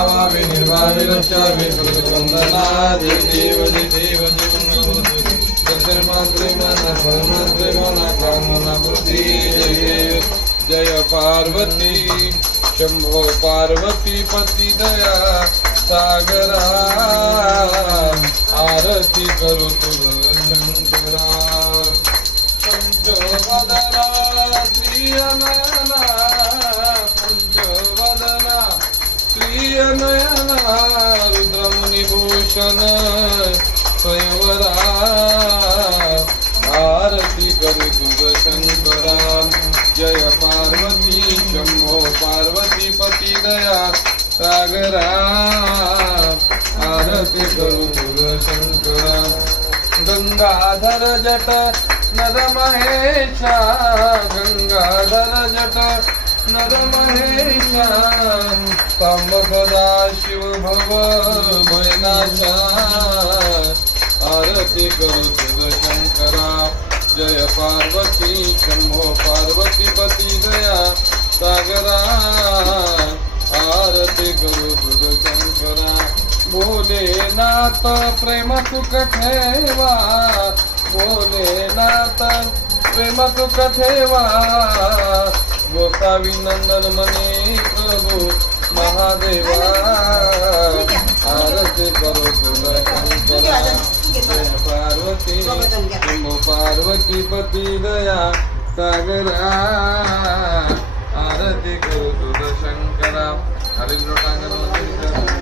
संपत्ती निर्वाहे रक्षावे सर्ववंदना जय देव जय देव जय कामना जय जय पार्वती शंभो पार्वती पति दया सागरा। रुद्रमुनिभूषण स्वयंवरा आरती करू तुझ शंकरा जय पार्वती शंभो पार्वती पती दया सागरा. आरती करू तुझ शंकरा गंगाधर जट नर महेशा गंगाधर जट नर महेशा सांब शिव भव भयनाशा आरती करो तुझ शंकरा जय पार्वती शंभो पार्वती पती दया सागरा। आरती करो तुझ शंकरा भोलेनाथ प्रेम सुख ठेवा। भोलेनाथ प्रेम सुख ठेवा। नंदन मने प्रभू महादेवा आरती करू जय पार्वती शंभो पार्वती पती दया सागरा आरती करू तुझ शंकरा हरिद्र